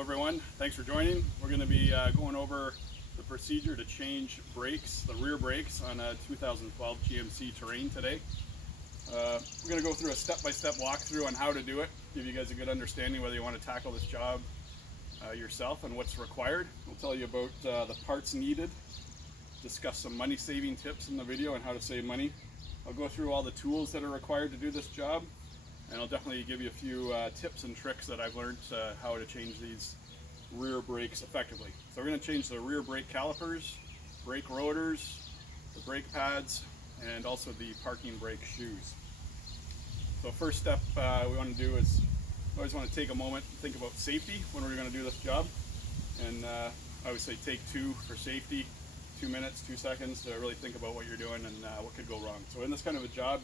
Hello everyone, thanks for joining. We're going to be going over the procedure to change brakes, the rear brakes on a 2012 GMC Terrain today. We're going to go through a step-by-step walkthrough on how to do it, give you guys a good understanding whether you want to tackle this job yourself and what's required. We'll tell you about the parts needed, discuss some money saving tips in the video on how to save money. I'll go through all the tools that are required to do this job, and I'll definitely give you a few tips and tricks that I've learned how to change these rear brakes effectively. So we're going to change the rear brake calipers, brake rotors, the brake pads, and also the parking brake shoes. So first step we want to do is we always want to take a moment and think about safety when we're going to do this job. And I would say take two for safety, 2 minutes, 2 seconds to really think about what you're doing and what could go wrong. So in this kind of a job,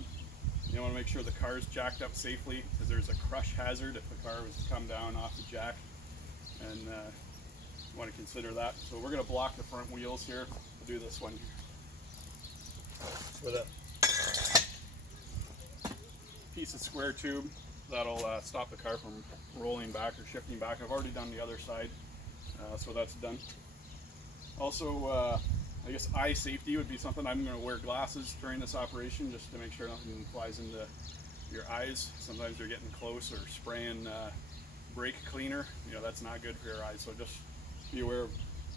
you want to make sure the car is jacked up safely, because there's a crush hazard if the car was to come down off the jack, and you want to consider that. So we're going to block the front wheels here. We'll do this one with a piece of square tube that'll stop the car from rolling back or shifting back. I've already done the other side, so that's done. Also, I guess eye safety would be something. I'm going to wear glasses during this operation just to make sure nothing flies into your eyes. Sometimes you're getting close or spraying brake cleaner. You know, that's not good for your eyes, so just be aware of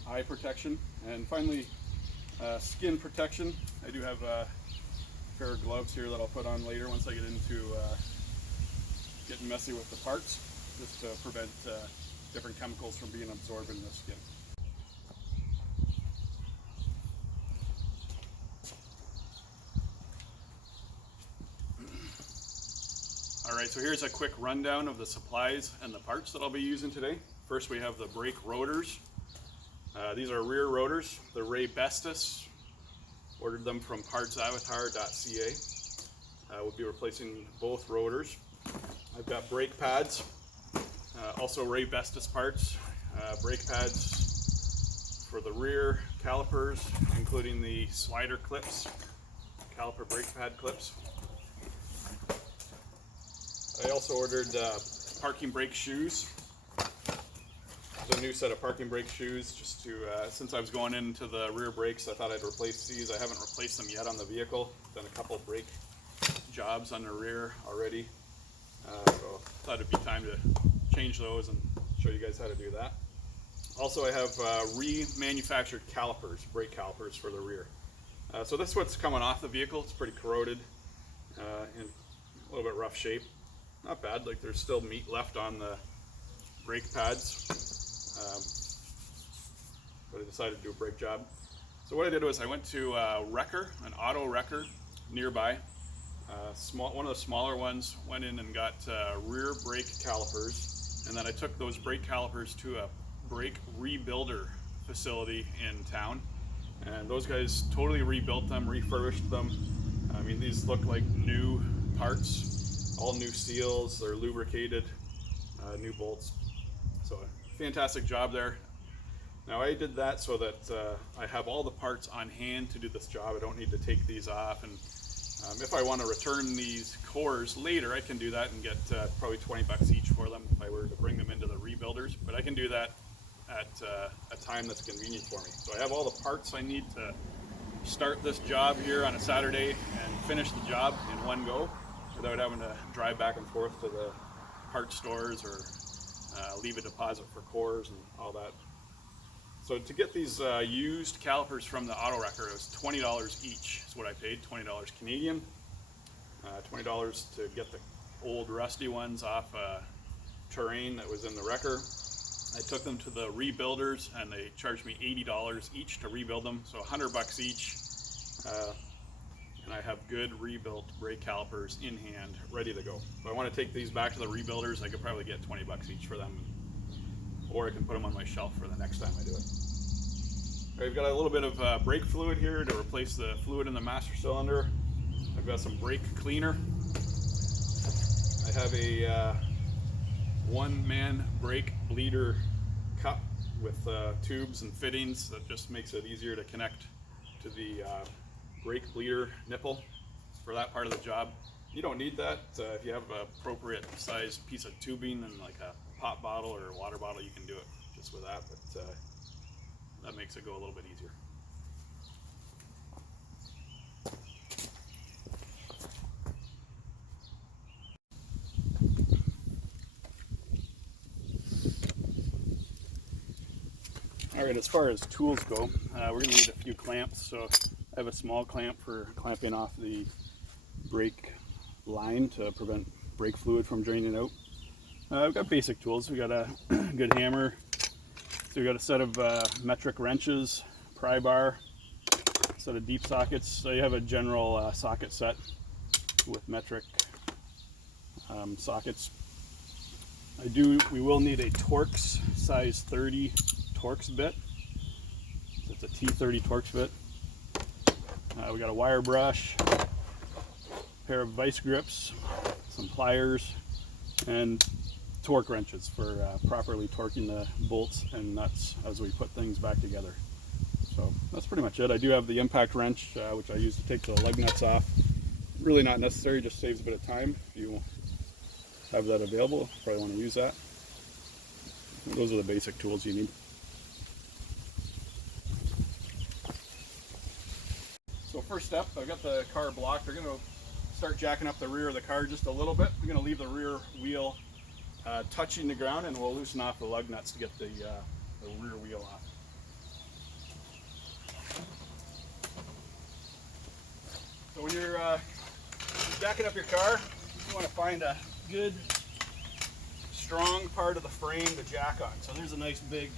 eye protection. And finally, skin protection. I do have a pair of gloves here that I'll put on later once I get into getting messy with the parts, just to prevent different chemicals from being absorbed in the skin. Alright, so here's a quick rundown of the supplies and the parts that I'll be using today. First, we have the brake rotors. These are rear rotors. They're Ray Bestis. Ordered them from partsavatar.ca. We'll be replacing both rotors. I've got brake pads, also Ray Bestis parts. Brake pads for the rear calipers, including the slider clips, caliper brake pad clips. I also ordered parking brake shoes. There's a new set of parking brake shoes just to, since I was going into the rear brakes, I thought I'd replace these. I haven't replaced them yet on the vehicle. Done a couple brake jobs on the rear already. So I thought it'd be time to change those and show you guys how to do that. Also, I have remanufactured calipers, brake calipers for the rear. So this is what's coming off the vehicle. It's pretty corroded, in a little bit rough shape. Not bad, like there's still meat left on the brake pads, but I decided to do a brake job. So what I did was I went to a wrecker, an auto wrecker nearby, one of the smaller ones, went in and got rear brake calipers, and then I took those brake calipers to a brake rebuilder facility in town, and those guys totally rebuilt them, refurbished them. I mean, these look like new parts. All new seals, they're lubricated, new bolts. So fantastic job there. Now I did that so that I have all the parts on hand to do this job. I don't need to take these off, and if I want to return these cores later, I can do that and get probably 20 bucks each for them if I were to bring them into the rebuilders, but I can do that at a time that's convenient for me. So I have all the parts I need to start this job here on a Saturday and finish the job in one go, without having to drive back and forth to the part stores or leave a deposit for cores and all that. So to get these used calipers from the auto wrecker, it was $20 each is what I paid, $20 Canadian. $20 to get the old rusty ones off a Terrain that was in the wrecker. I took them to the rebuilders and they charged me $80 each to rebuild them, so 100 bucks each. And I have good rebuilt brake calipers in hand, ready to go. If I want to take these back to the rebuilders, I could probably get 20 bucks each for them, or I can put them on my shelf for the next time I do it. All right, I've got a little bit of brake fluid here to replace the fluid in the master cylinder. I've got some brake cleaner. I have a one-man brake bleeder cup with tubes and fittings that just makes it easier to connect to the brake bleeder nipple for that part of the job. You don't need that if you have an appropriate size piece of tubing and like a pop bottle or a water bottle, you can do it just with that, but that makes it go a little bit easier. Alright, as far as tools go, we're going to need a few clamps. So I have a small clamp for clamping off the brake line to prevent brake fluid from draining out. We've got basic tools. We got a good hammer. So we got a set of metric wrenches, pry bar, a set of deep sockets. So you have a general socket set with metric sockets. We will need a Torx size 30 Torx bit. So it's a T30 Torx bit. We got a wire brush, a pair of vice grips, some pliers, and torque wrenches for properly torquing the bolts and nuts as we put things back together. So that's pretty much it. I do have the impact wrench, which I use to take the lug nuts off. Really not necessary, just saves a bit of time. If you have that available, probably want to use that. Those are the basic tools you need. So first step, I've got the car blocked. We're going to start jacking up the rear of the car just a little bit. We're going to leave the rear wheel touching the ground, and we'll loosen off the lug nuts to get the rear wheel off. So when you're jacking up your car, you want to find a good, strong part of the frame to jack on. So there's a nice big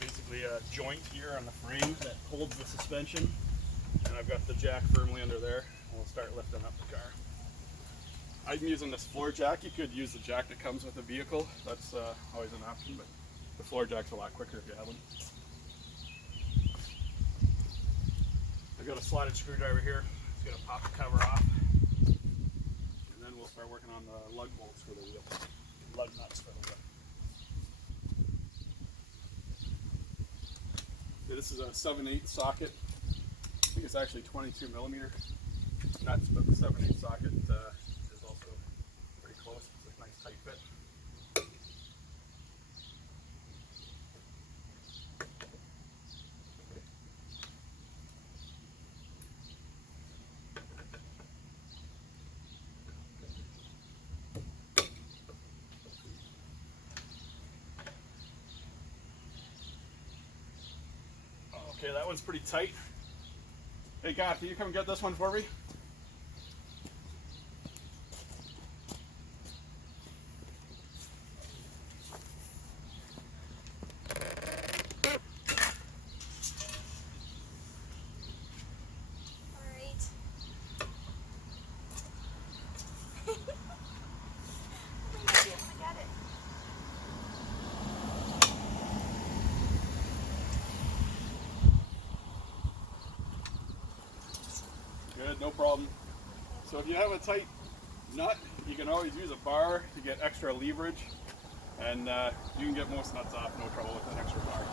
basically a joint here on the frame that holds the suspension, and I've got the jack firmly under there, and we'll start lifting up the car. I'm using this floor jack. You could use the jack that comes with the vehicle. That's always an option, but the floor jack's a lot quicker if you have one. I've got a slotted screwdriver here. Just gonna pop the cover off, and then we'll start working on the lug bolts for the wheel, lug nuts for the wheel. This is a 7/8 socket. I think it's actually 22 millimeter nuts, but the 7/8 socket is also pretty close. It's a nice tight fit. Okay, that one's pretty tight. Hey, God, can you come get this one for me? Good, no problem. So if you have a tight nut, you can always use a bar to get extra leverage, and you can get most nuts off, no trouble with an extra bar.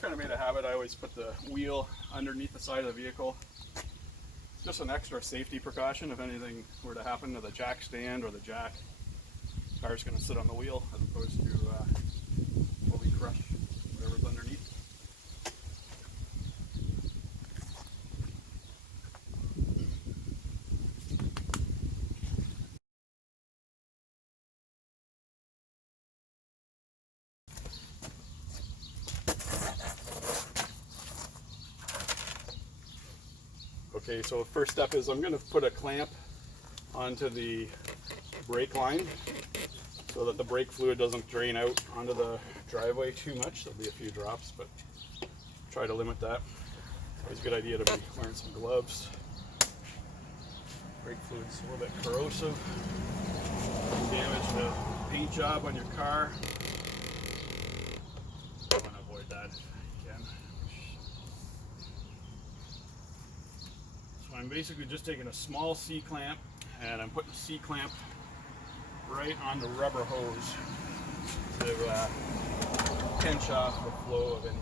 Kind of made a habit. I always put the wheel underneath the side of the vehicle Just an extra safety precaution if anything were to happen to the jack stand or the jack. The car's going to sit on the wheel as opposed to fully crush whatever's underneath. Okay, so the first step is I'm going to put a clamp onto the brake line so that the brake fluid doesn't drain out onto the driveway too much. There'll be a few drops, but try to limit that. Always a good idea to be wearing some gloves. Brake fluid's a little bit corrosive. Damage the paint job on your car. You want to avoid that if you can. So I'm basically just taking a small C-clamp and I'm putting a C-clamp right on the rubber hose to pinch off the flow of any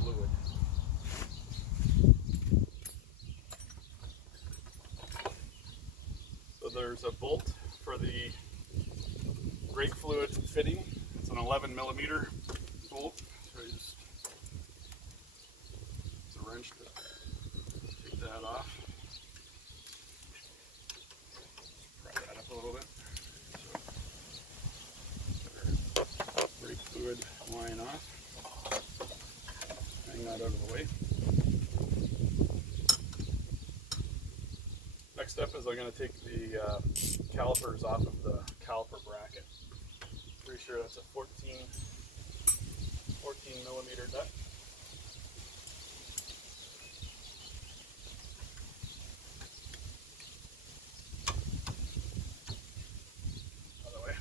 fluid. So there's a bolt for the brake fluid fitting. It's an 11mm bolt. So you just, it's a wrench to take that off. Pry that up a little bit. So, brake fluid line off. Hang that out of the way. Next step is I'm going to take the calipers off of the caliper bracket. Pretty sure that's a 14mm nut. Other way.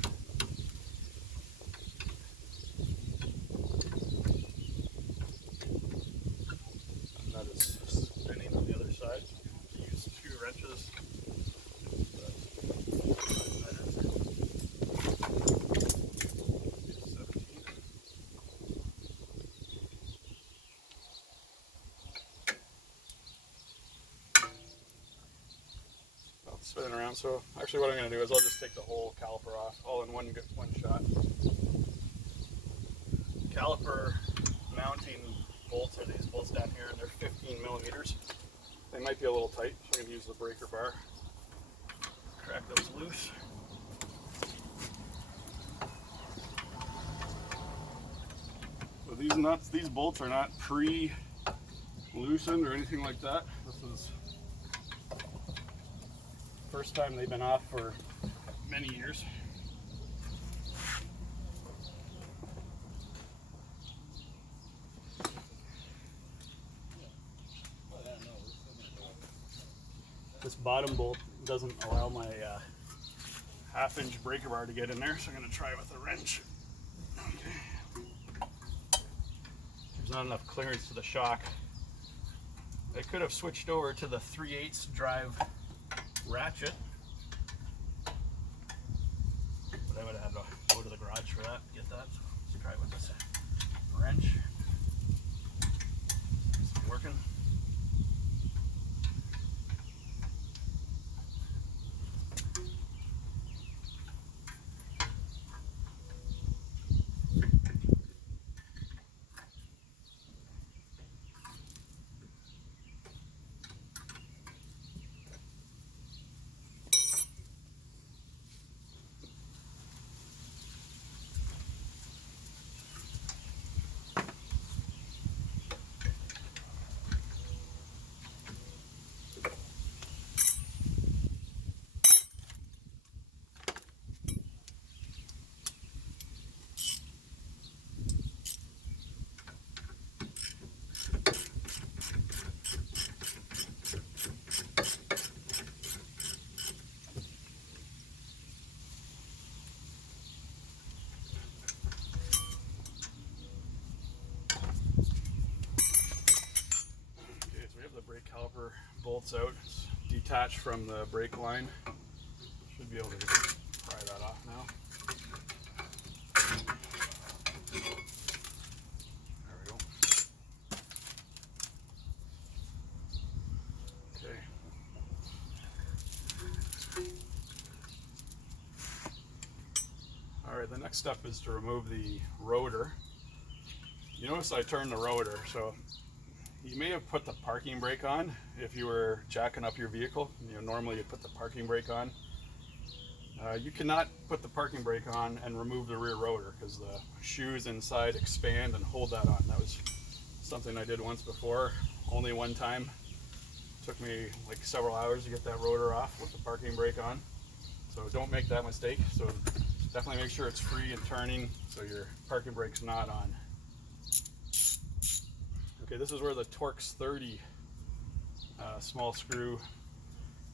And that is spinning on the other side. Use 2 wrenches. Spinning around. So actually what I'm going to do is I'll just take the whole caliper off all in one shot. Caliper mounting bolts are these bolts down here, and they're 15mm. They might be a little tight, so I'm going to use the breaker bar. Crack those loose. So these nuts, these bolts are not pre-loosened or anything like that. This is first time they've been off for many years. This bottom bolt doesn't allow my 1/2-inch breaker bar to get in there, so I'm going to try with a wrench. Okay. There's not enough clearance to the shock. I could have switched over to the 3/8 drive ratchet, but I would have had to go to the garage for that, get that. So let's try it with this wrench. It's working. Caliper bolts out. It's detached from the brake line. Should be able to pry that off now. There we go. Okay, The next step is to remove the rotor. You notice I turned the rotor, so you may have put the parking brake on if you were jacking up your vehicle. Normally you put the parking brake on. You cannot put the parking brake on and remove the rear rotor because the shoes inside expand and hold that on. That was something I did once before, only one time. It took me like several hours to get that rotor off with the parking brake on. So don't make that mistake. So definitely make sure it's free and turning so your parking brake's not on. Okay, this is where the Torx 30 small screw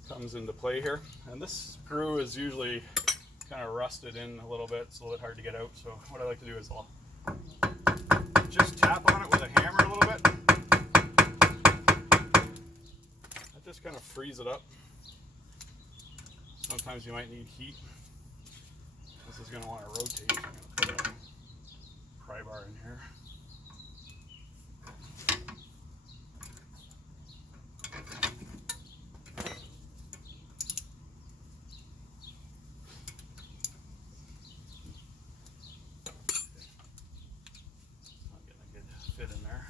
comes into play here. And this screw is usually kind of rusted in a little bit. It's a little bit hard to get out. So what I like to do is I'll just tap on it with a hammer a little bit. That just kind of frees it up. Sometimes you might need heat. This is going to want to rotate. I'm going to put a pry bar in here. I'm getting a good fit in there.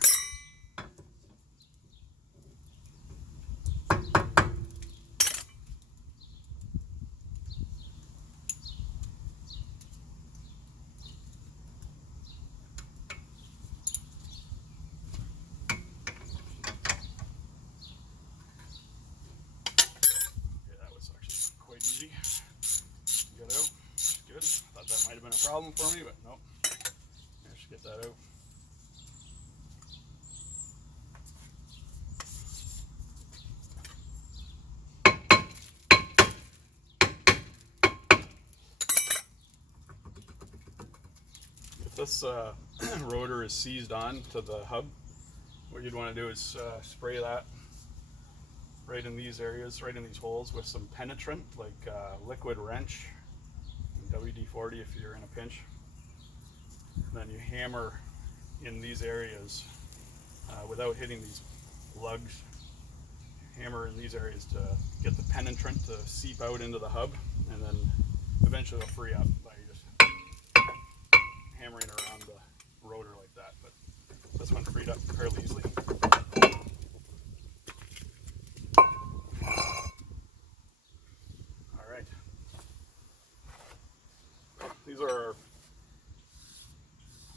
Easy to get out. Good. Thought that might have been a problem for me, but nope. I should get that out. If this rotor is seized on to the hub, what you'd want to do is spray that right in these areas, right in these holes with some penetrant like liquid wrench, WD-40 if you're in a pinch. And then you hammer in these areas without hitting these lugs. Hammer in these areas to get the penetrant to seep out into the hub, and then eventually it'll free up by just hammering around the rotor like that. But this one freed up fairly easily. These are our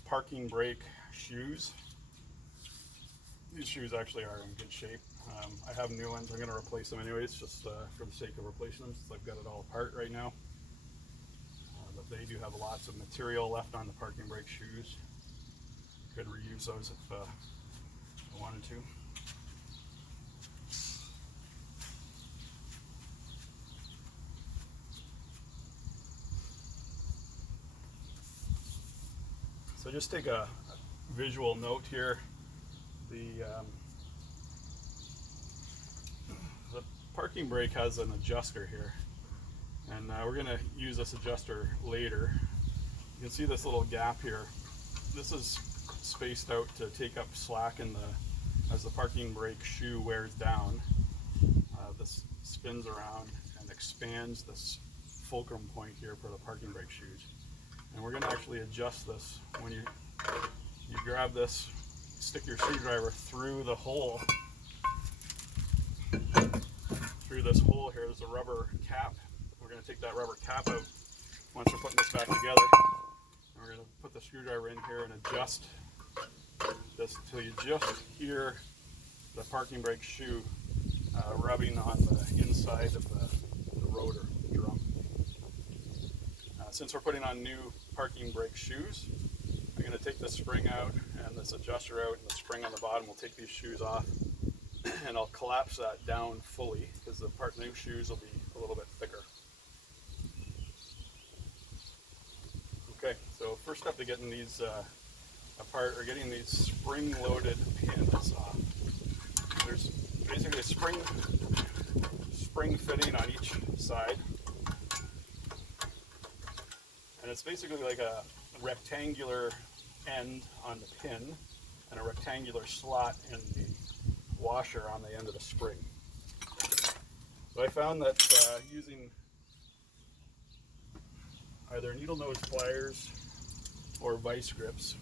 parking brake shoes. These shoes actually are in good shape. I have new ones. I'm going to replace them anyways, just for the sake of replacing them, since I've got it all apart right now. But they do have lots of material left on the parking brake shoes. Could reuse those if I wanted to. So just take a visual note here. The parking brake has an adjuster here, and we're going to use this adjuster later. You can see this little gap here. This is spaced out to take up slack in as the parking brake shoe wears down. This spins around and expands this fulcrum point here for the parking brake shoes. And we're going to actually adjust this. When you grab this, stick your screwdriver through the hole, through this hole here. There's a rubber cap. We're going to take that rubber cap out once we're putting this back together. And we're going to put the screwdriver in here and adjust this until you just hear the parking brake shoe rubbing on the inside of the rotor drum. Since we're putting on new parking brake shoes, I'm going to take this spring out and this adjuster out, and the spring on the bottom will take these shoes off, and I'll collapse that down fully because the new shoes will be a little bit thicker. Okay, so first step to getting these apart or getting these spring-loaded pins off. There's basically a spring fitting on each side. And it's basically like a rectangular end on the pin and a rectangular slot in the washer on the end of the spring. So I found that using either Needlenose Pliers or vice grips.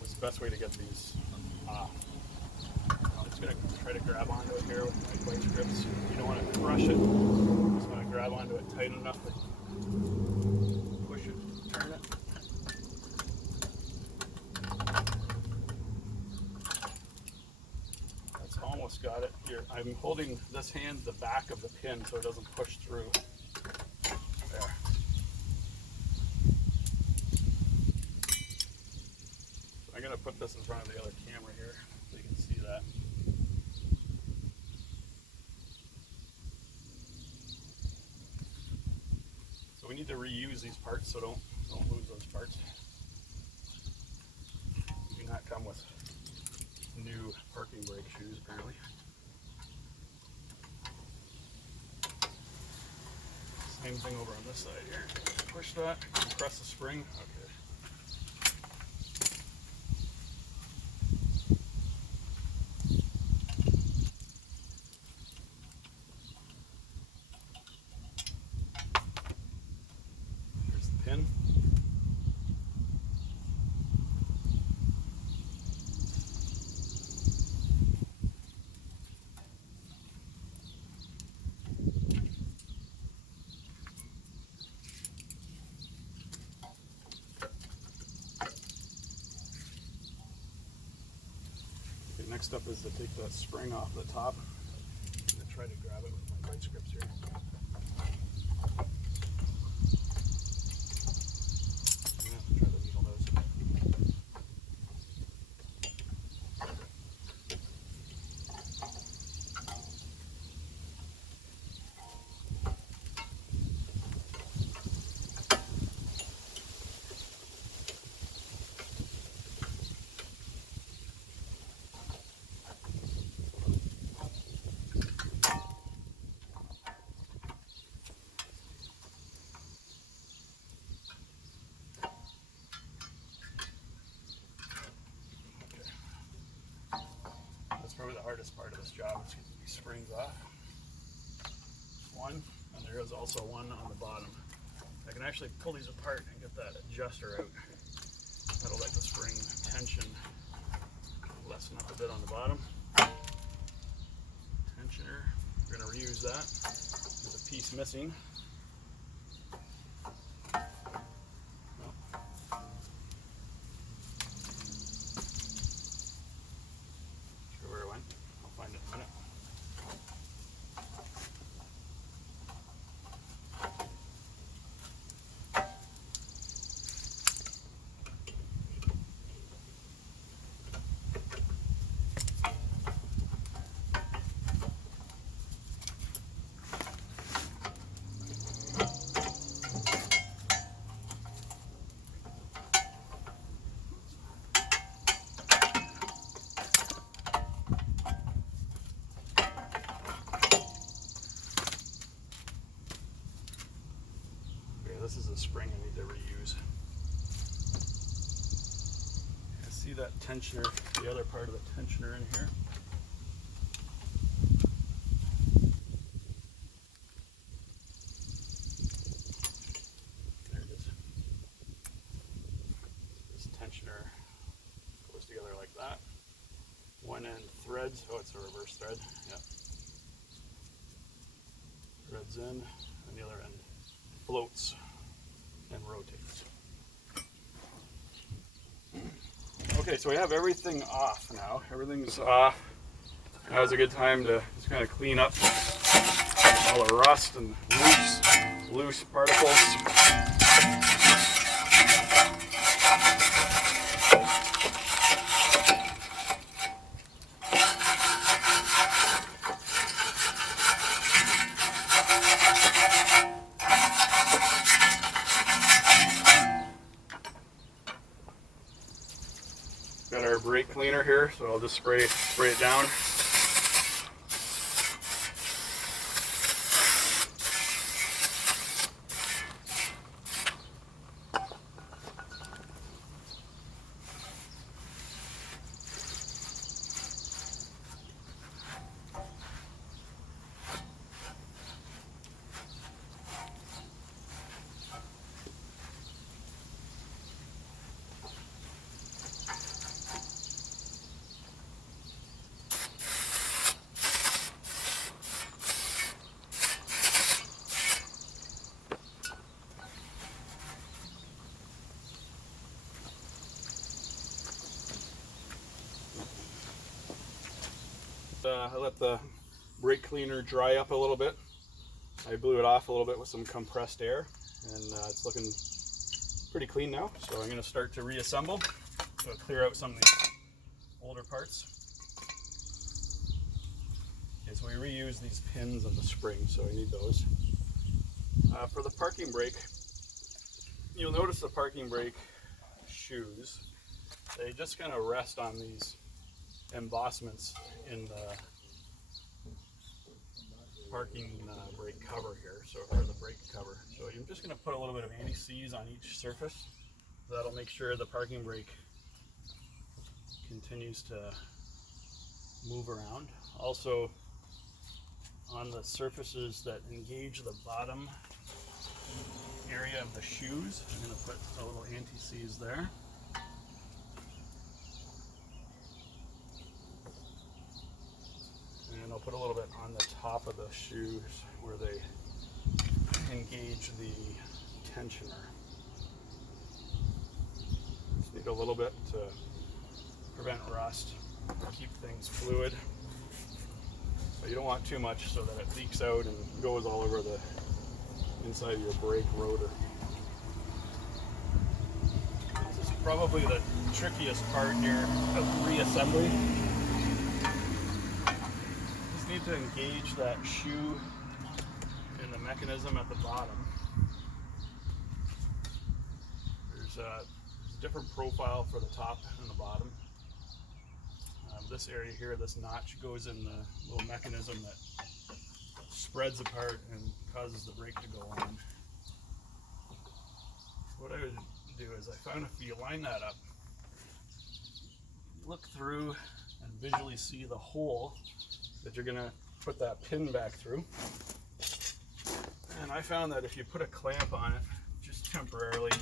Was the best way to get these off. I'm just going to try to grab onto it here with my vice grips. You don't want to crush it. You just want to grab onto it tight enough that push it, turn it. That's almost got it here. I'm holding this hand the back of the pin so it doesn't push through. There. So I'm going to put this in front of the other camera here so you can see that. So we need to reuse these parts, so don't lose those parts. Do not come with new parking brake shoes, apparently. Same thing over on this side here. Push that, press the spring. Okay. Here's the pin. Next up is to take that spring off the top. I'm going to try to grab it with my vice grips here. Yeah, try the needle nose. That's probably the hardest part of this job, is getting these springs off. One, and there is also one on the bottom. I can actually pull these apart and get that adjuster out. That'll let the spring tension lessen up a bit on the bottom. Tensioner, we're going to reuse that. There's a piece missing. This is a spring I need to reuse. I see that tensioner, the other part of the tensioner in here. There it is. This tensioner goes together like that. One end threads, oh, it's a reverse thread, yeah. Threads in, and the other end floats and rotates. Okay, so we have everything off now. Everything's off. Now's a good time to just kind of clean up all the rust and loose particles. Got our brake cleaner here, so I'll just spray it down. I let the brake cleaner dry up a little bit. I blew it off a little bit with some compressed air, and it's looking pretty clean now. So I'm going to start to reassemble. So I'll clear out some of these older parts. Okay, so we reuse these pins and the springs, so I need those. For the parking brake, you'll notice the parking brake shoes, they just kind of rest on these embossments in the parking brake cover here, or the brake cover. So I'm just going to put a little bit of anti-seize on each surface. That'll make sure the parking brake continues to move around. Also, on the surfaces that engage the bottom area of the shoes, I'm going to put a little anti-seize there. And I'll put a little bit on the top of the shoes where they engage the tensioner. Just need a little bit to prevent rust, keep things fluid. But you don't want too much so that it leaks out and goes all over the inside of your brake rotor. This is probably the trickiest part here of reassembly. Just need to engage that shoe in the mechanism at the bottom. There's a different profile for the top and the bottom. This area here, this notch goes in the little mechanism that spreads apart and causes the brake to go on. What I would do is, I found if you line that up, look through and visually see the hole that you're going to put that pin back through. And I found that if you put a clamp on it, just temporarily,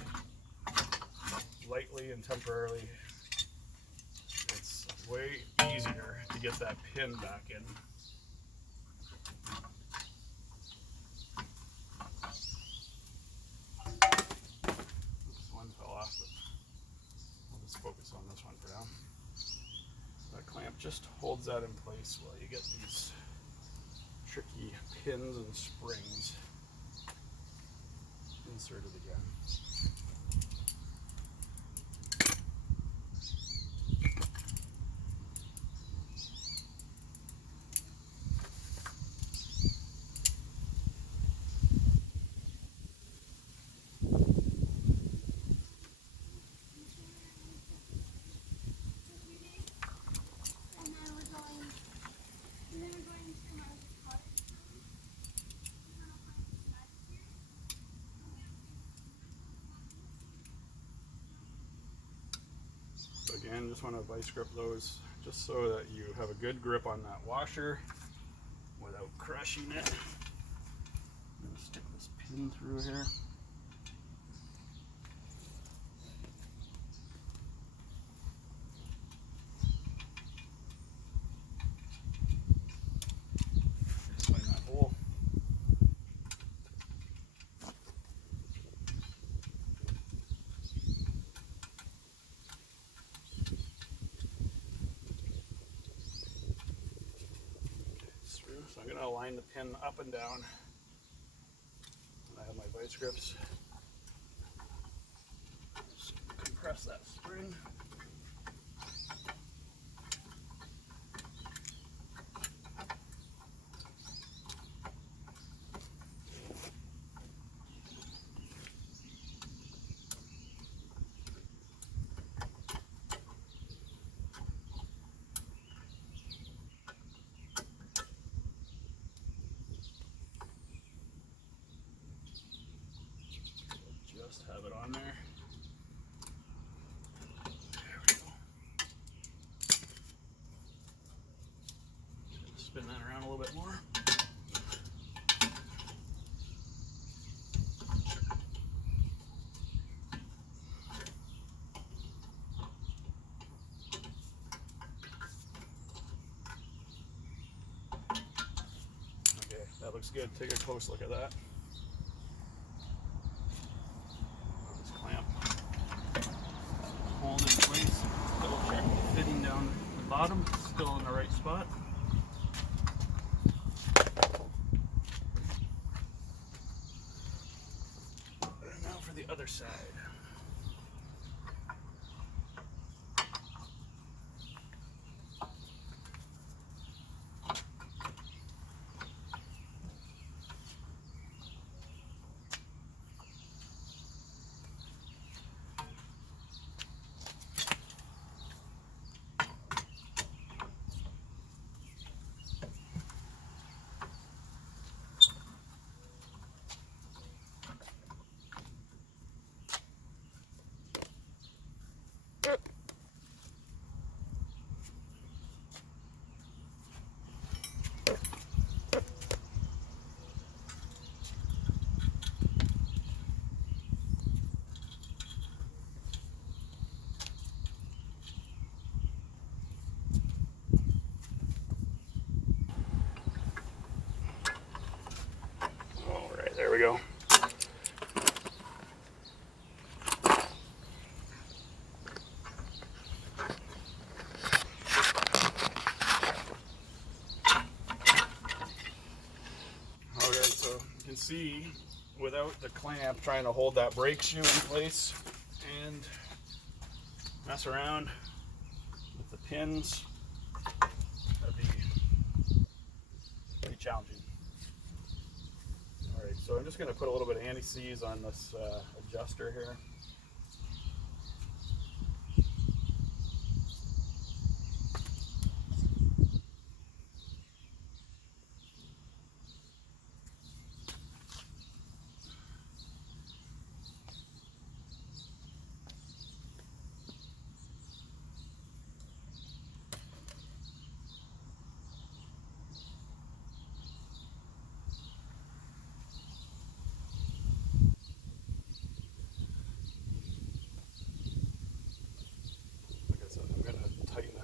lightly and temporarily, it's way easier to get that pin back in. This one fell off, but I'll just focus on this one for now. That clamp just holds that in place while you get these tricky pins and springs inserted again. Again, just want to vice grip those just so that you have a good grip on that washer without crushing it. I'm going to stick this pin through here. Find that hole. So I'm going to align the pin up and down. And I have my vice grips. Just compress that spring. Just have it on there. There we go. Just spin that around a little bit more. Okay, that looks good. Take a close look at that. Hold in place, double check the fitting down the bottom, still in the right spot. see, without the clamp trying to hold that brake shoe in place and mess around with the pins, that'd be pretty challenging. Alright, so I'm just going to put a little bit of anti-seize on this adjuster here.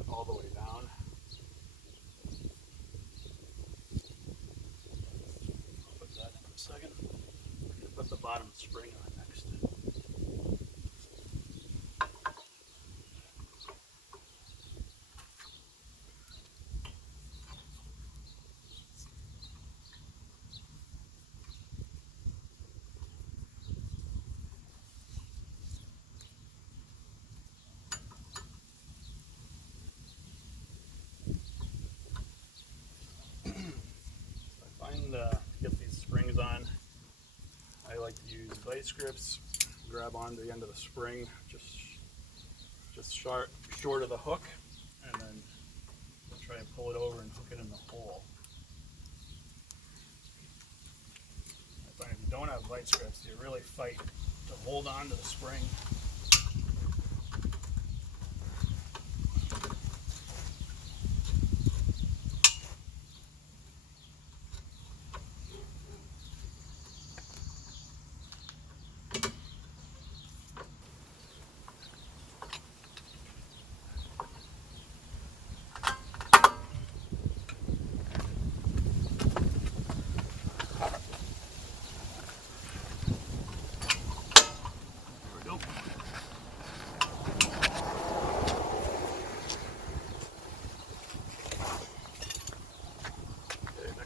All the way down. I'll put that in a second. I'm going to put the bottom spring on next. To get these springs on, I like to use vice grips, grab onto the end of the spring just short of the hook, and then try and pull it over and hook it in the hole. I find if you don't have vice grips, you really fight to hold on to the spring.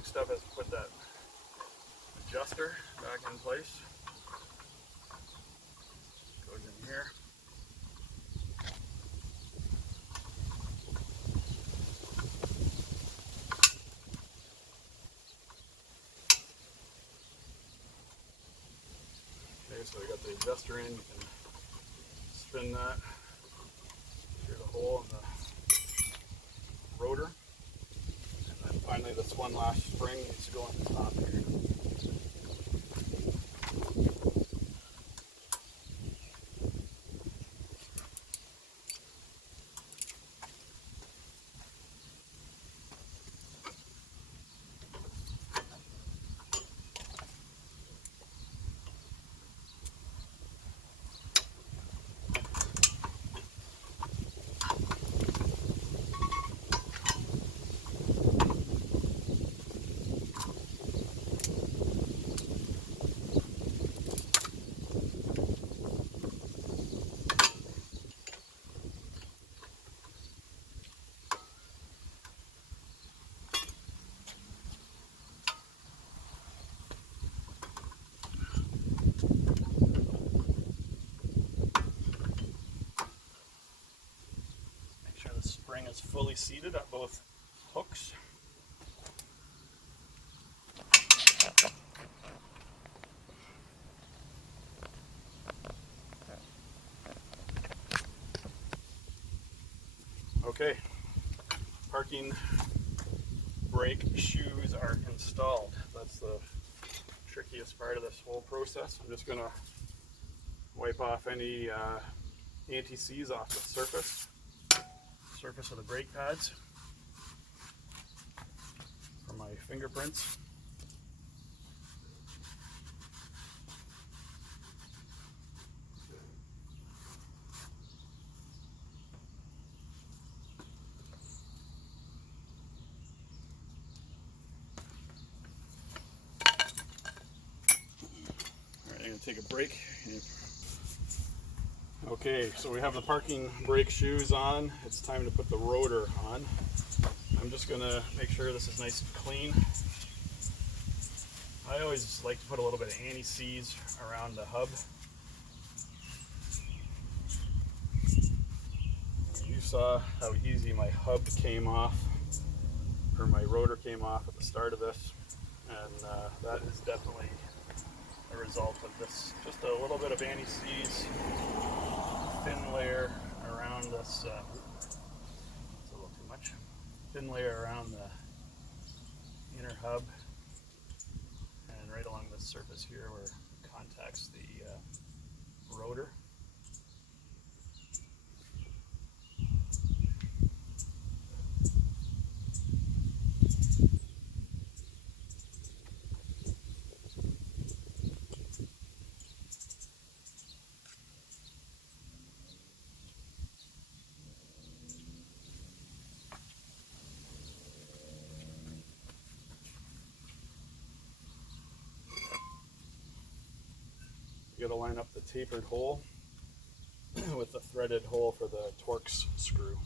Stuff is put that adjuster back in place. Goes in here. Okay, so we got the adjuster in. You can spin that through the hole in the rotor. Finally, this one last spring needs to go on the top here. Spring is fully seated at both hooks. Okay, parking brake shoes are installed. That's the trickiest part of this whole process. I'm just going to wipe off any anti-seize off the surface of the brake pads for my fingerprints. Alright, I'm going to take a break. Okay, so we have the parking brake shoes on. It's time to put the rotor on. I'm just going to make sure this is nice and clean. I always like to put a little bit of anti-seize around the hub. You saw how easy my hub came off, or my rotor came off at the start of this, and that is definitely a result of this. Just a little bit of anti-seize, thin layer around this, it's a little too much, thin layer around the inner hub, and right along the surface here where it contacts the rotor. You got to line up the tapered hole with the threaded hole for the Torx screw.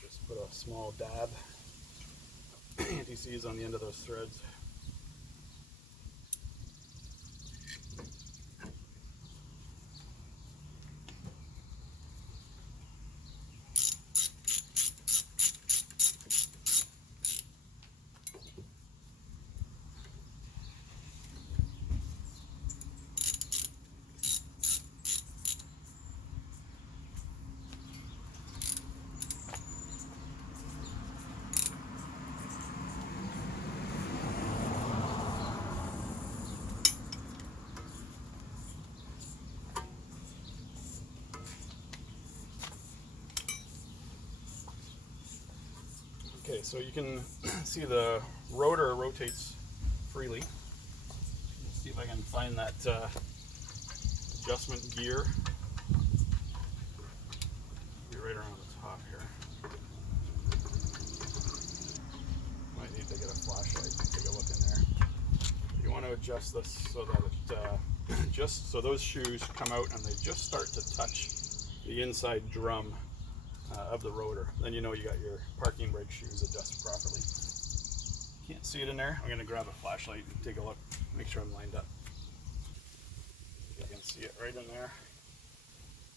Just put a small dab anti-seize on the end of those threads. Okay, so you can see the rotor rotates freely. Let's see if I can find that adjustment gear. Be right around the top here. Might need to get a flashlight and take a look in there. You want to adjust this so that it just so those shoes come out and they just start to touch the inside drum of the rotor. Then you know you got your parking brake shoes adjusted properly. Can't see it in there. I'm going to grab a flashlight and take a look, make sure I'm lined up. You can see it right in there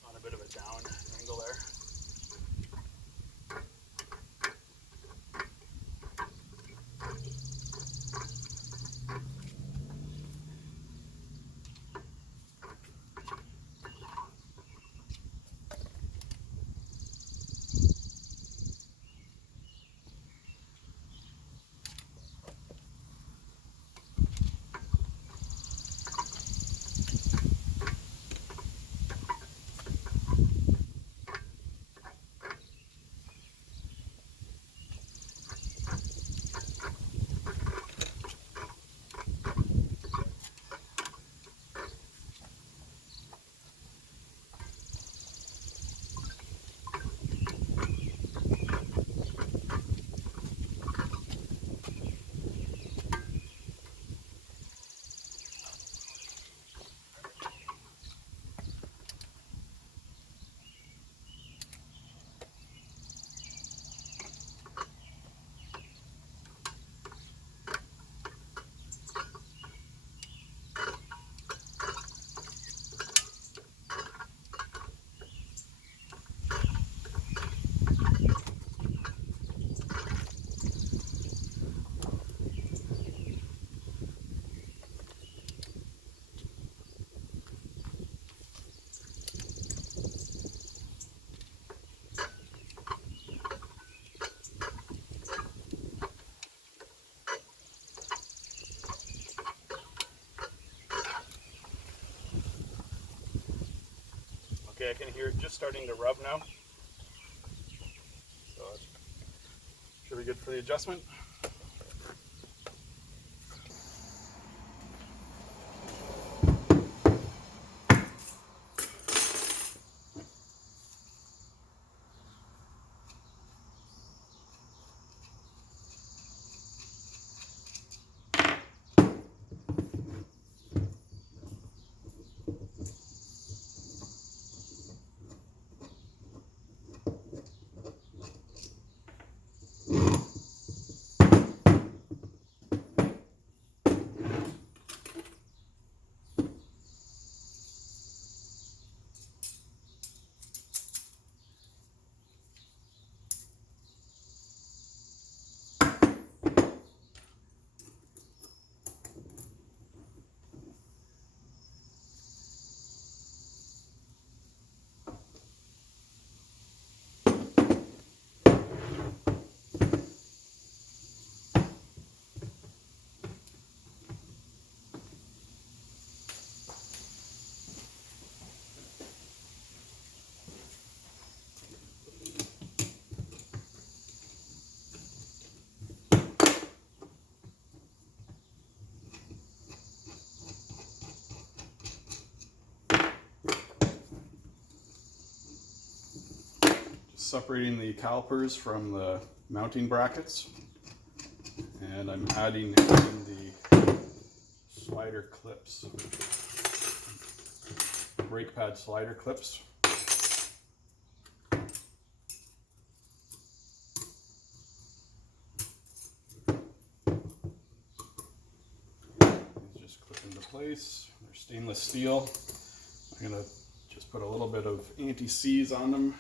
on a bit of a down angle there. Okay, I can hear it just starting to rub now. So it should be good for the adjustment. separating the calipers from the mounting brackets, and I'm adding in the slider clips, brake pad slider clips. These just clip into place. They're stainless steel. I'm going to just put a little bit of anti-seize on them.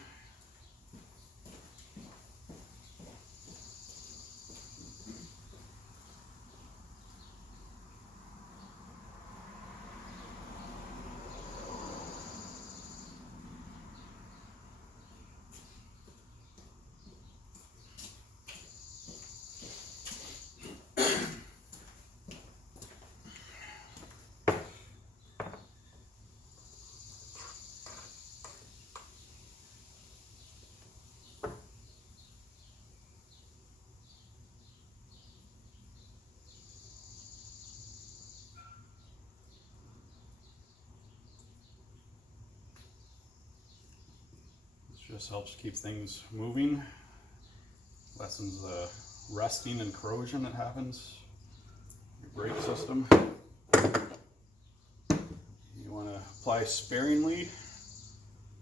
Just helps keep things moving, lessens the rusting and corrosion that happens in your brake system. You want to apply sparingly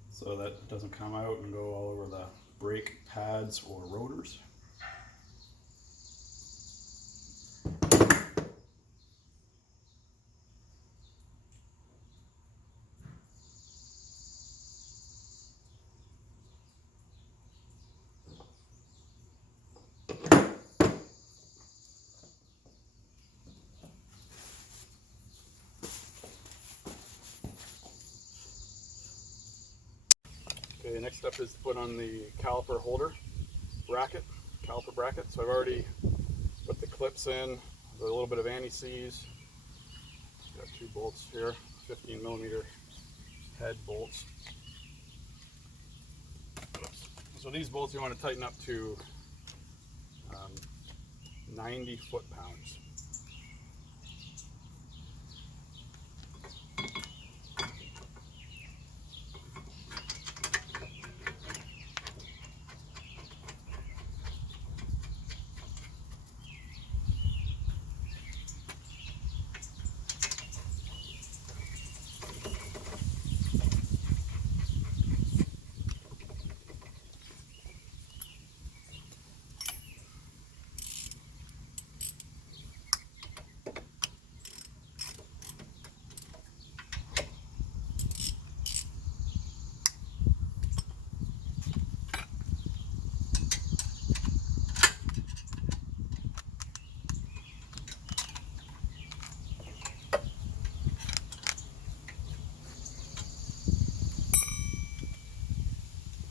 so that it doesn't come out and go all over the brake pads or rotors. Okay, the next step is to put on the caliper holder bracket, caliper bracket. So I've already put the clips in, with a little bit of anti-seize. Got 2 bolts here, 15mm head bolts. So these bolts you want to tighten up to 90 foot-pounds.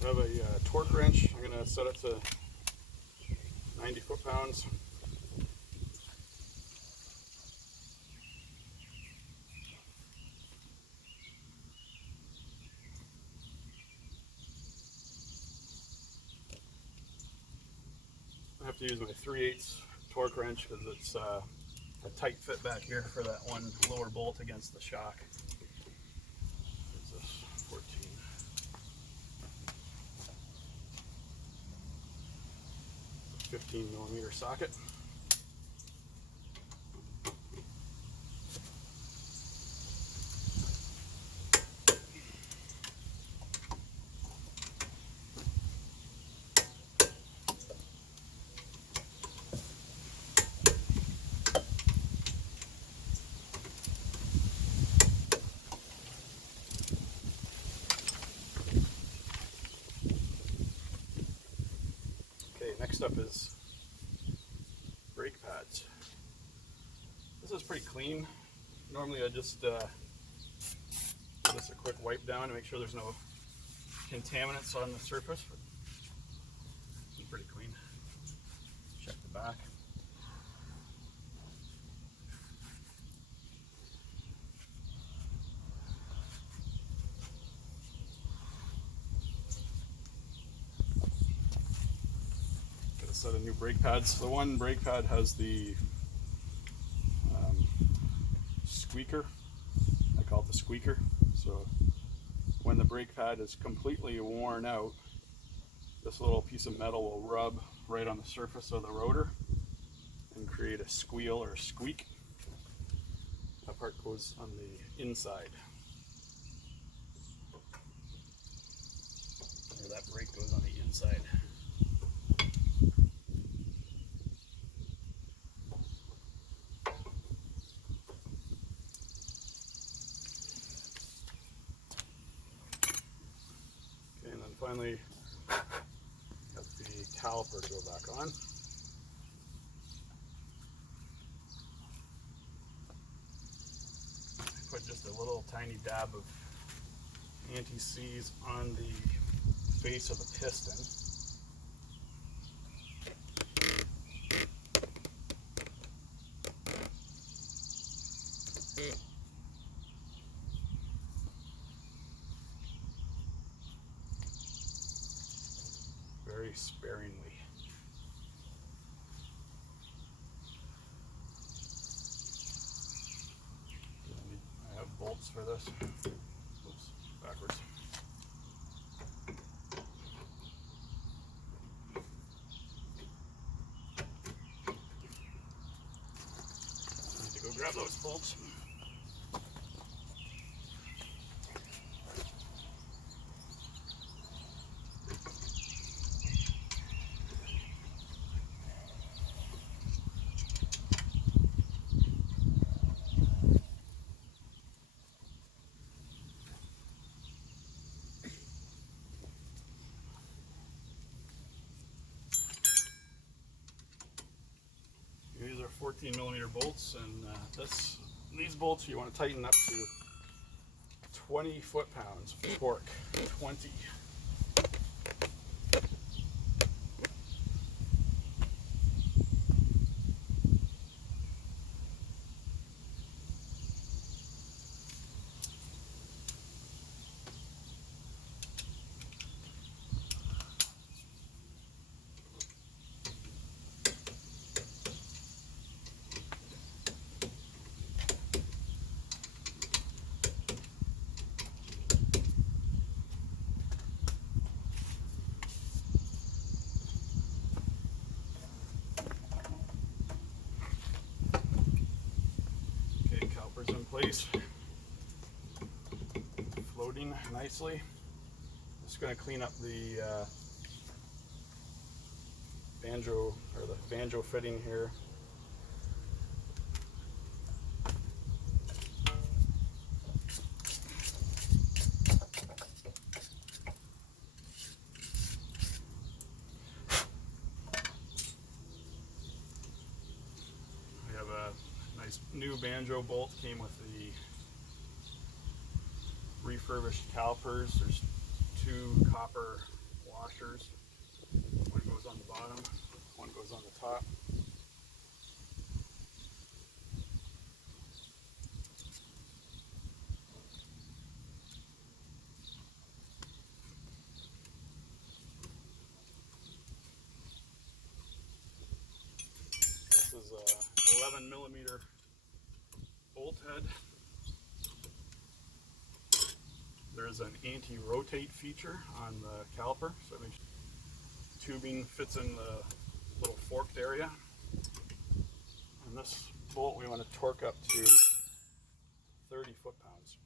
I have a torque wrench. I'm going to set it to 90 foot-pounds. I have to use my 3/8 torque wrench because it's a tight fit back here for that one lower bolt against the shock. It's a 14. 15mm socket. Next up is brake pads. This is pretty clean. Normally I just give this a quick wipe down to make sure there's no contaminants on the surface. But it's pretty clean. Check the back. Set of new brake pads. The one brake pad has the squeaker. I call it the squeaker. So when the brake pad is completely worn out, This little piece of metal will rub right on the surface of the rotor and create a squeal or a squeak. That part goes on the inside. Or that brake goes on the inside. Okay, and then finally got the caliper to go back on. Put just a little tiny dab of anti-seize on the face of the piston. Very sparingly. I have bolts for this. Oops, backwards. Need to go grab those bolts. These are 14mm bolts, and these bolts you want to tighten up to 20 foot-pounds of torque. 20. In place, floating nicely. Just going to clean up the banjo fitting here. We have a nice new Banjo Bolt, came with the refurbished calipers. There's two copper washers. One goes on the bottom, one goes on the top. This is a 11mm bolt head. There's an anti-rotate feature on the caliper, so it makes tubing fits in the little forked area. And this bolt we want to torque up to 30 foot-pounds.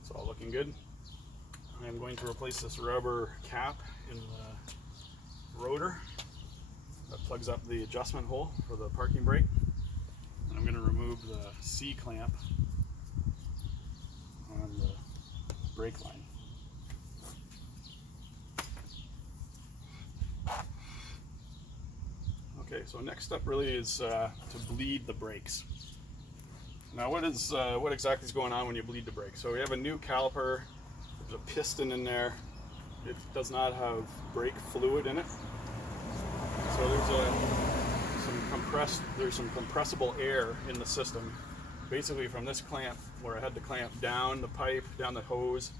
It's all looking good. I'm going to replace this rubber cap in the rotor that plugs up the adjustment hole for the parking brake. And I'm going to remove the C-clamp on the brake line. Okay, so next step really is to bleed the brakes. Now what exactly is going on when you bleed the brake? So we have a new caliper, there's a piston in there, it does not have brake fluid in it. So there's some there's some compressible air in the system, basically from this clamp where I had to clamp down the pipe, down the hose,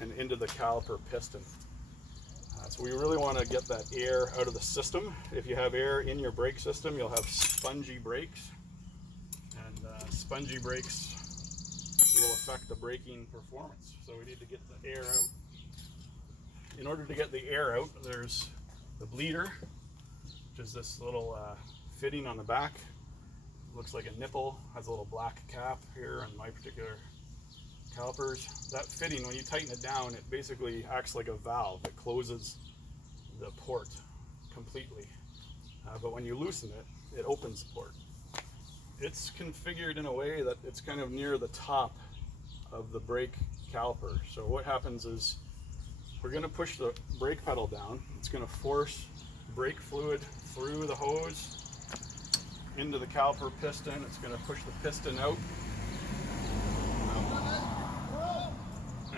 and into the caliper piston. So we really want to get that air out of the system. If you have air in your brake system, you'll have spongy brakes, and spongy brakes will affect the braking performance. So we need to get the air out. In order to get the air out, there's the bleeder, which is this little fitting on the back. Looks like a nipple, has a little black cap here on my particular calipers. That fitting, when you tighten it down, it basically acts like a valve. It closes the port completely. But when you loosen it, it opens the port. It's configured in a way that it's kind of near the top of the brake caliper. So what happens is we're going to push the brake pedal down. It's going to force brake fluid through the hose into the caliper piston. It's going to push the piston out.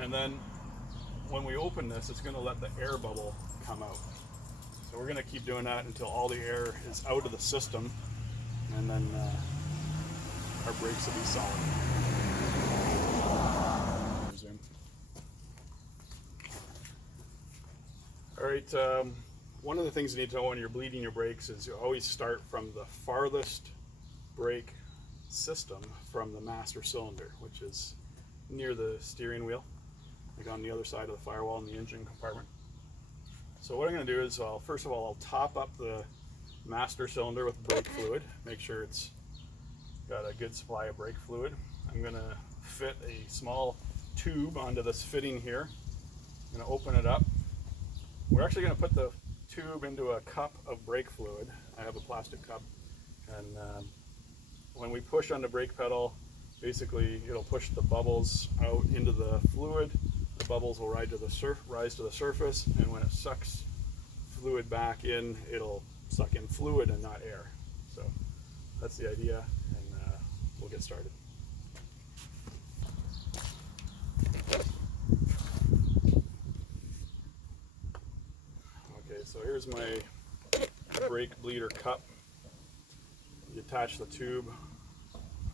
And then when we open this, it's going to let the air bubble come out. So we're going to keep doing that until all the air is out of the system, and then our brakes will be solid. Zoom. All right, one of the things you need to know when you're bleeding your brakes is you always start from the farthest brake system from the master cylinder, which is near the steering wheel, like on the other side of the firewall in the engine compartment. So what I'm going to do is, first of all, I'll top up the master cylinder with brake fluid, make sure it's got a good supply of brake fluid. I'm going to fit a small tube onto this fitting here. I'm going to open it up. We're actually going to put the tube into a cup of brake fluid. I have a plastic cup, and when we push on the brake pedal, basically it'll push the bubbles out into the fluid. The bubbles will rise to the surface, and when it sucks fluid back in, it'll suck in fluid and not air. So that's the idea, and we'll get started. Okay, so here's my brake bleeder cup. You attach the tube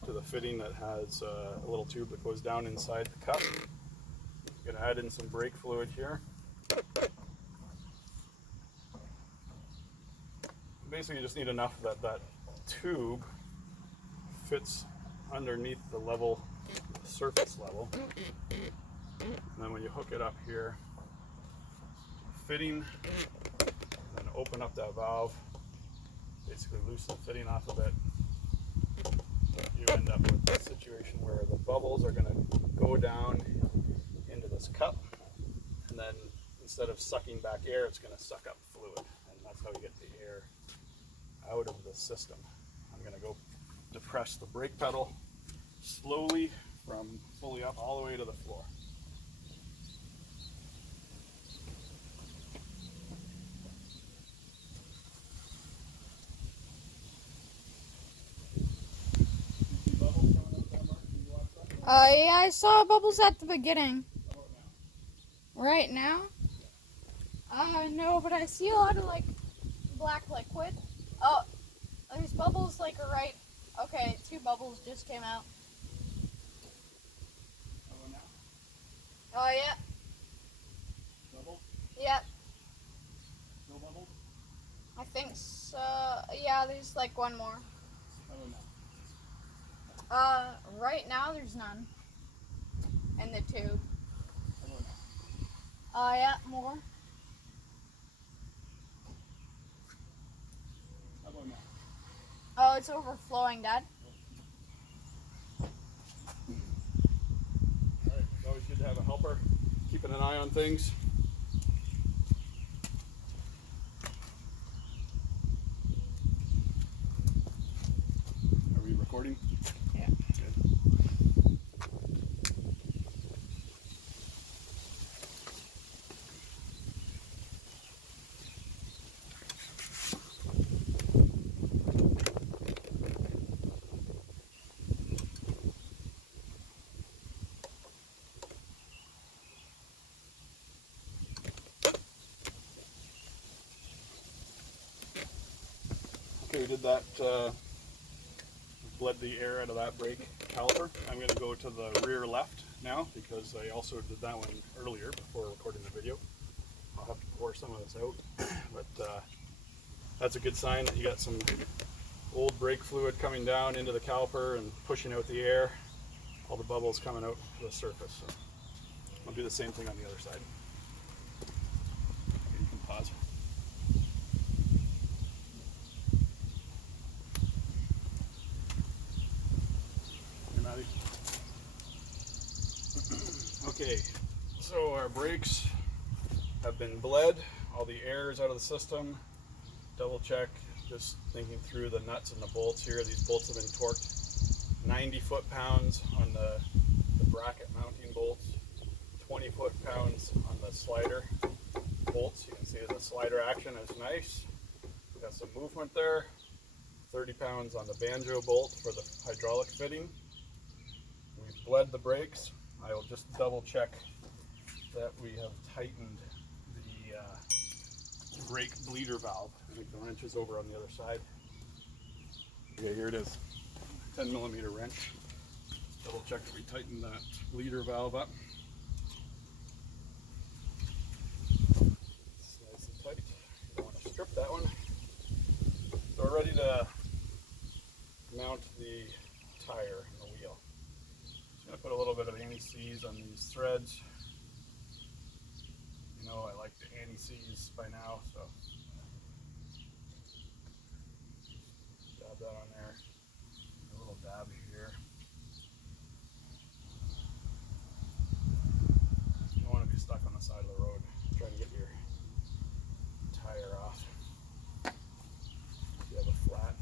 to the fitting that has a little tube that goes down inside the cup. I'm going to add in some brake fluid here. Basically, you just need enough that that tube fits underneath the level, the surface level. And then when you hook it up here, fitting, then open up that valve, basically loosen the fitting off of it. You end up with a situation where the bubbles are going to go down into this cup, and then instead of sucking back air, it's going to suck up fluid, and that's how you get the air out of the system. I'm going to go depress the brake pedal slowly from fully up all the way to the floor. Yeah, I saw bubbles at the beginning. Right now? No, but I see a lot of like black liquid. Oh, there's bubbles like right. Okay, 2 bubbles just came out. Oh yeah. Bubble? Yep. No bubbles? I think so. Yeah, there's like 1 more. Right now there's none. In the tube. Yeah, more. How about now? Oh, it's overflowing, Dad. Alright, it's always good to have a helper, keeping an eye on things. Are we recording? Yeah. Good. we did that, bled the air out of that brake caliper. I'm going to go to the rear left now because I also did that one earlier before recording the video. I'll have to pour some of this out, but that's a good sign that you got some old brake fluid coming down into the caliper and pushing out the air. All the bubbles coming out to the surface. So I'll do the same thing on the other side. Okay, you can pause. Hey, Maddie. Okay, so our brakes have been bled. All the air is out of the system. Double check, just thinking through the nuts and the bolts here. These bolts have been torqued 90 foot-pounds on the bracket mounting bolts, 20 foot-pounds on the slider bolts. You can see the slider action is nice. Got some movement there. 30 pounds on the Banjo Bolt for the hydraulic fitting. We've bled the brakes. I will just double check that we have tightened the brake bleeder valve. I think the wrench is over on the other side. Okay, here it is. 10mm wrench. Double check that we tighten that bleeder valve up. It's nice and tight. You don't want to strip that one. So we're ready to mount the tire and the wheel. Just going to put a little bit of anti-seize on these threads. You know I like the anti-seize by now, so dab that on there. A little dab here. You don't want to be stuck on the side of the road trying to get your tire off. If you have a flat.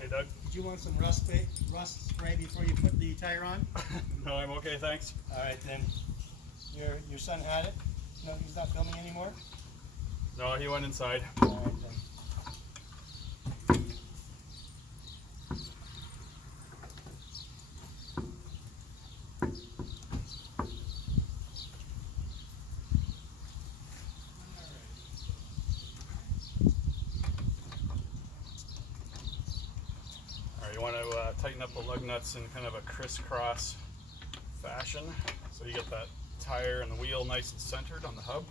Hey Doug. Did you want some rust spray before you put the tire on? No, I'm okay, thanks. All right then. Your son had it? No, he's not filming anymore? No, he went inside. All right then. You want to tighten up the lug nuts in kind of a crisscross fashion so you get that tire and the wheel nice and centered on the hub.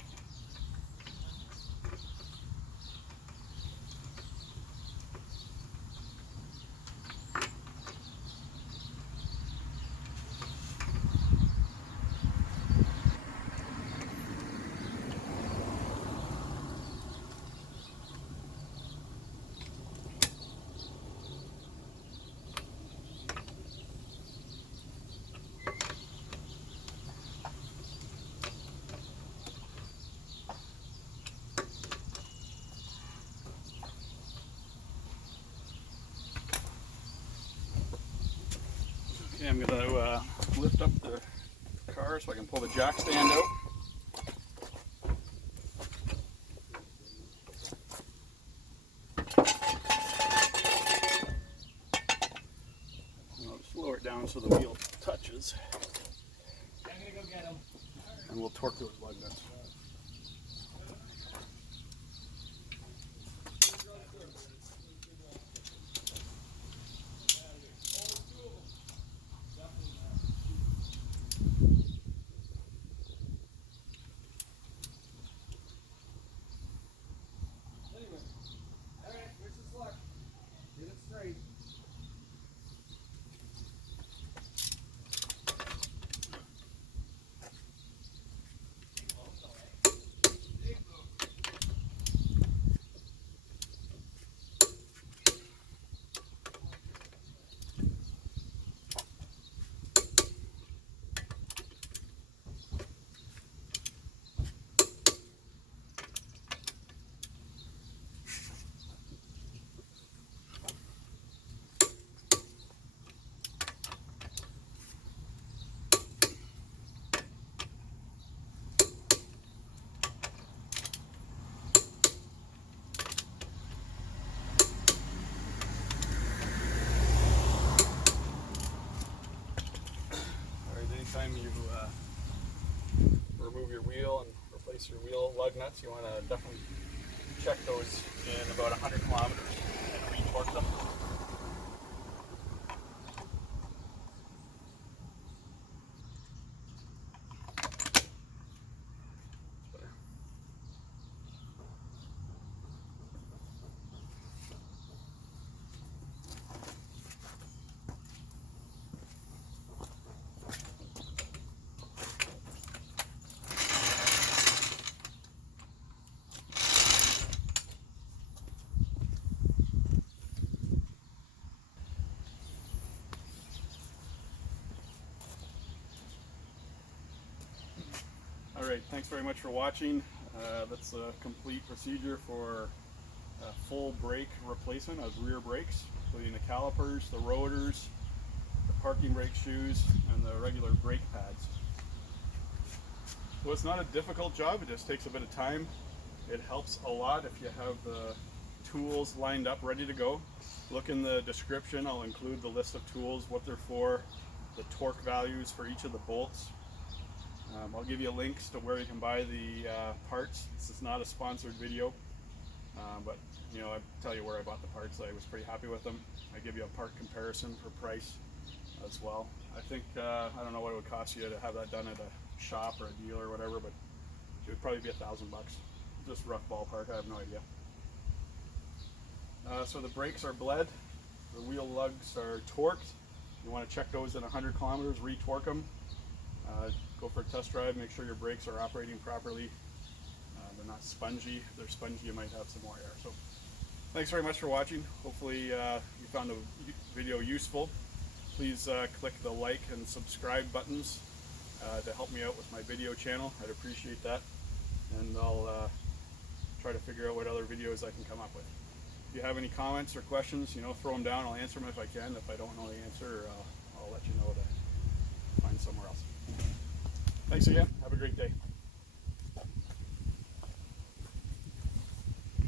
Okay, I'm going to lift up the car so I can pull the jack stand out. I'll just lower it down so the wheel touches. I'm going to go get him. And we'll torque those lug nuts. wheel lug nuts, you want to definitely check those in about 100 kilometers and re-torque them. Alright, thanks very much for watching. That's a complete procedure for a full brake replacement of rear brakes, including the calipers, the rotors, the parking brake shoes, and the regular brake pads. So it's not a difficult job, it just takes a bit of time. It helps a lot if you have the tools lined up, ready to go. Look in the description, I'll include the list of tools, what they're for, the torque values for each of the bolts. I'll give you links to where you can buy the parts. This is not a sponsored video, but you know, I tell you where I bought the parts. I was pretty happy with them. I give you a part comparison for price as well. I think, I don't know what it would cost you to have that done at a shop or a dealer or whatever, but it would probably be $1,000. Just rough ballpark, I have no idea. So the brakes are bled, the wheel lugs are torqued. You want to check those at 100 kilometers, re-torque them. Go for a test drive, make sure your brakes are operating properly. They're not spongy. If they're spongy, you might have some more air. So thanks very much for watching. Hopefully you found the video useful. Please click the like and subscribe buttons to help me out with my video channel. I'd appreciate that. And I'll try to figure out what other videos I can come up with. If you have any comments or questions, you know, throw them down. I'll answer them if I can. If I don't know the answer, I'll let you know to find somewhere else. Thanks again. Have a great day.